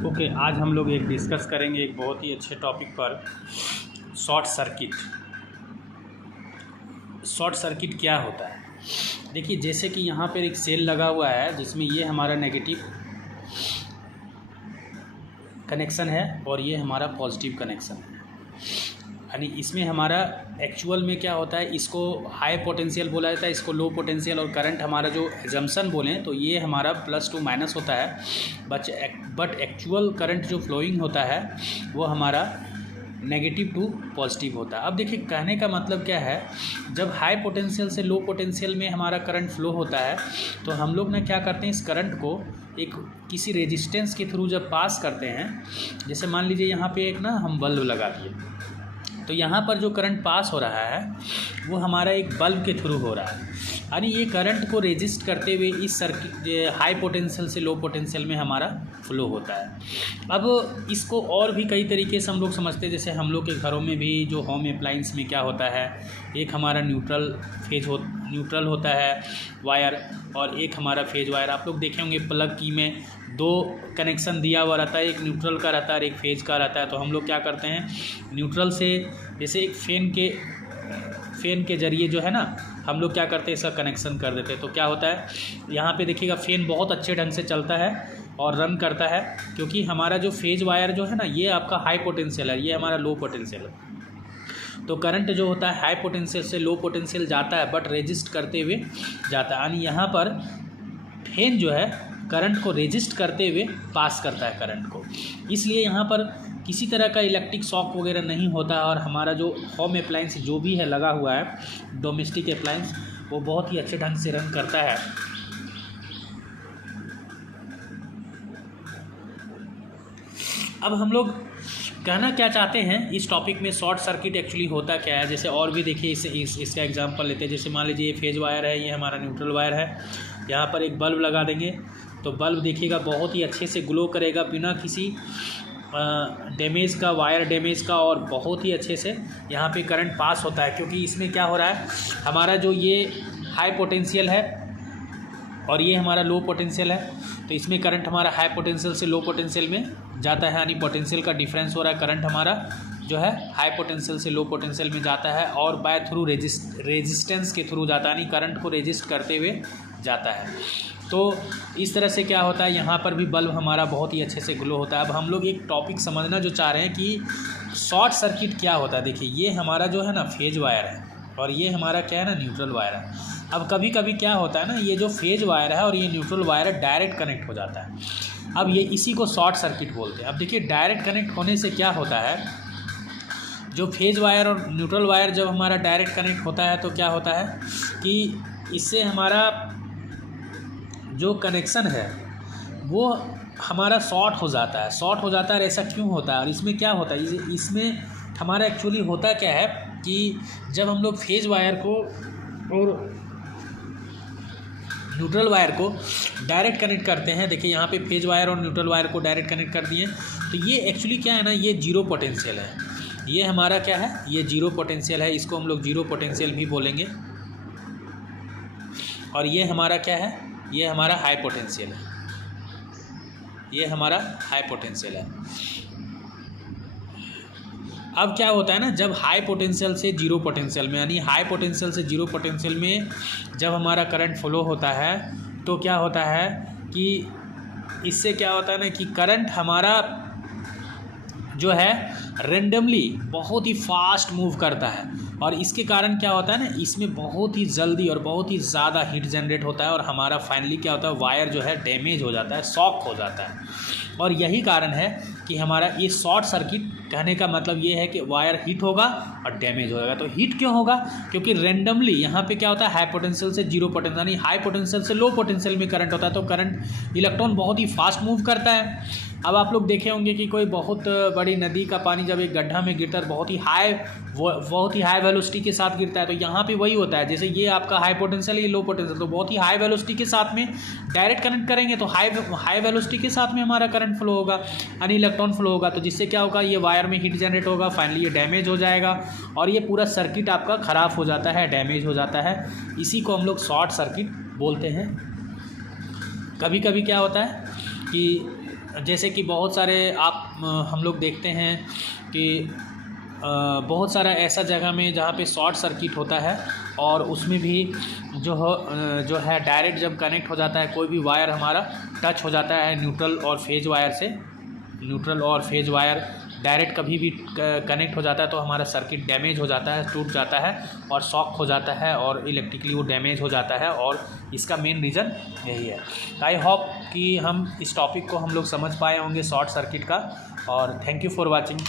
Okay, आज हम लोग एक डिस्कस करेंगे एक बहुत ही अच्छे टॉपिक पर, शॉर्ट सर्किट। शॉर्ट सर्किट क्या होता है? देखिए, जैसे कि यहाँ पर एक सेल लगा हुआ है जिसमें ये हमारा नेगेटिव कनेक्शन है और ये हमारा पॉजिटिव कनेक्शन है। यानी इसमें हमारा एक्चुअल में क्या होता है, इसको हाई पोटेंशियल बोला जाता है, इसको लो पोटेंशियल, और करंट हमारा जो एजम्पशन बोलें तो ये हमारा प्लस टू माइनस होता है। बट एक्चुअल करंट जो फ्लोइंग होता है वो हमारा नेगेटिव टू पॉजिटिव होता है। अब देखिए, कहने का मतलब क्या है, जब हाई पोटेंशियल से लो पोटेंशियल में हमारा करंट फ्लो होता है तो हम लोग ना क्या करते हैं, इस करंट को एक किसी रेजिस्टेंस के थ्रू जब पास करते हैं, जैसे मान लीजिए यहाँ पे एक ना हम बल्ब लगा दिए, तो यहाँ पर जो करंट पास हो रहा है वो हमारा एक बल्ब के थ्रू हो रहा है। यानी ये करंट को रेजिस्ट करते हुए इस सर्किट हाई पोटेंशियल से लो पोटेंशियल में हमारा फ्लो होता है। अब इसको और भी कई तरीके से हम लोग समझते हैं। जैसे हम लोग के घरों में भी जो होम अप्लायंस में क्या होता है, एक हमारा न्यूट्रल होता है वायर और एक हमारा फेज वायर। आप लोग देखे होंगे प्लग की में दो कनेक्शन दिया हुआ रहता है, एक न्यूट्रल का रहता है और एक फेज का रहता है। तो हम लोग क्या करते हैं, न्यूट्रल से जैसे एक फ़ैन के ज़रिए जो है ना, हम लोग क्या करते हैं, इसका कनेक्शन कर देते हैं। तो क्या होता है, यहाँ पे देखिएगा फ़ैन बहुत अच्छे ढंग से चलता है और रन करता है, क्योंकि हमारा जो फेज वायर जो है ना, ये आपका हाई पोटेंशियल है, ये हमारा लो पोटेंशियल है। तो करंट जो होता है हाई पोटेंशियल से लो पोटेंशियल जाता है, बट रेजिस्ट करते हुए जाता है। यानी यहाँ पर फैन जो है करंट को रेजिस्ट करते हुए पास करता है करंट को, इसलिए यहाँ पर किसी तरह का इलेक्ट्रिक शॉक वगैरह नहीं होता है। और हमारा जो होम अप्लायंस जो भी है लगा हुआ है, डोमेस्टिक अप्लायंस, वो बहुत ही अच्छे ढंग से रन करता है। अब हम लोग कहना क्या चाहते हैं इस टॉपिक में, शॉर्ट सर्किट एक्चुअली होता क्या है। जैसे और भी देखिए, इसका एग्जांपल लेते हैं। जैसे मान लीजिए ये फेज वायर है, ये हमारा न्यूट्रल वायर है, यहाँ पर एक बल्ब लगा देंगे तो बल्ब देखिएगा बहुत ही अच्छे से ग्लो करेगा बिना किसी डैमेज का, वायर डैमेज का, और बहुत ही अच्छे से यहाँ पे करंट पास होता है। क्योंकि इसमें क्या हो रहा है, हमारा जो ये हाई पोटेंशियल है और ये हमारा लो पोटेंशियल है, तो इसमें करंट हमारा हाई पोटेंशियल से लो पोटेंशियल में जाता है। यानी पोटेंशियल का डिफरेंस हो रहा है, करंट हमारा जो है हाई पोटेंशियल से लो पोटेंशियल में जाता है और बाय थ्रू रेजिस्टेंस के थ्रू जाता है, यानी करंट को रेजिस्ट करते हुए जाता है। तो इस तरह से क्या होता है, यहाँ पर भी बल्ब हमारा बहुत ही अच्छे से ग्लो होता है। अब हम लोग एक टॉपिक समझना जो चाह रहे हैं कि शॉर्ट सर्किट क्या होता है। देखिए, ये हमारा जो है ना फेज वायर है और ये हमारा क्या है ना न्यूट्रल वायर है। अब कभी कभी क्या होता है ना, ये जो फेज वायर है और ये न्यूट्रल वायर है डायरेक्ट कनेक्ट हो जाता है। अब ये इसी को शॉर्ट सर्किट बोलते हैं। अब देखिए, डायरेक्ट कनेक्ट होने से क्या होता है, जो फेज वायर और न्यूट्रल वायर जब हमारा डायरेक्ट कनेक्ट होता है तो क्या होता है कि इससे हमारा जो कनेक्शन है वो हमारा शॉर्ट हो जाता है। शॉर्ट हो जाता है, ऐसा क्यों होता है और इसमें क्या होता है, इसमें हमारा एक्चुअली होता क्या है कि जब हम लोग फेज वायर को और न्यूट्रल वायर को डायरेक्ट कनेक्ट करते हैं, देखिए यहाँ पे फेज वायर और न्यूट्रल वायर को डायरेक्ट कनेक्ट कर दिए, तो ये एक्चुअली क्या है ना, ये जीरो पोटेंशियल है। ये हमारा क्या है, ये जीरो पोटेंशियल है, इसको हम लोग जीरो पोटेंशियल भी बोलेंगे। और ये हमारा क्या है, ये हमारा हाई पोटेंशियल है, ये हमारा हाई पोटेंशियल है। अब क्या होता है ना, जब हाई पोटेंशियल से जीरो पोटेंशियल में, यानी हाई पोटेंशियल से जीरो पोटेंशियल में जब हमारा करंट फ्लो होता है तो क्या होता है कि इससे क्या होता है ना कि करंट हमारा जो है रेंडमली बहुत ही फास्ट मूव करता है। और इसके कारण क्या होता है ना, इसमें बहुत ही जल्दी और बहुत ही ज़्यादा हीट जनरेट होता है और हमारा फाइनली क्या होता है, वायर जो है डैमेज हो जाता है, शॉक हो जाता है। और यही कारण है कि हमारा ये शॉर्ट सर्किट, कहने का मतलब ये है कि वायर हीट होगा और डैमेज होगा। तो हीट क्यों होगा, क्योंकि रेंडमली यहाँ पे क्या होता है, हाई पोटेंशियल से जीरो पोटेंशियल, यानी हाई पोटेंशियल से लो पोटेंशियल में करंट होता है, तो करंट इलेक्ट्रॉन बहुत ही फास्ट मूव करता है। अब आप लोग देखे होंगे कि कोई बहुत बड़ी नदी का पानी जब एक गड्ढा में गिरता है, बहुत ही हाई वेलोसिटी के साथ गिरता है, तो यहाँ पे वही होता है। जैसे ये आपका हाई पोटेंशियल, ये लो पोटेंशियल, तो बहुत ही हाई वेलोसिटी के साथ में डायरेक्ट कनेक्ट करेंगे तो हाई वेलोसिटी के साथ में हमारा करंट फ्लो होगा, यानी इलेक्ट्रॉन फ्लो होगा। तो जिससे क्या होगा, ये वायर में हीट जनरेट होगा, फाइनली ये डैमेज हो जाएगा और ये पूरा सर्किट आपका ख़राब हो जाता है, डैमेज हो जाता है। इसी को हम लोग शॉर्ट सर्किट बोलते हैं। कभी कभी क्या होता है कि जैसे कि बहुत सारे हम लोग देखते हैं कि बहुत सारा ऐसा जगह में जहाँ पे शॉर्ट सर्किट होता है और उसमें भी जो है डायरेक्ट जब कनेक्ट हो जाता है कोई भी वायर हमारा टच हो जाता है न्यूट्रल और फेज वायर से, न्यूट्रल और फेज वायर डायरेक्ट कभी भी कनेक्ट हो जाता है तो हमारा सर्किट डैमेज हो जाता है, टूट जाता है और शॉक हो जाता है और इलेक्ट्रिकली वो डैमेज हो जाता है, और इसका मेन रीज़न यही है। आई होप कि हम इस टॉपिक को हम लोग समझ पाए होंगे शॉर्ट सर्किट का, और थैंक यू फॉर वाचिंग।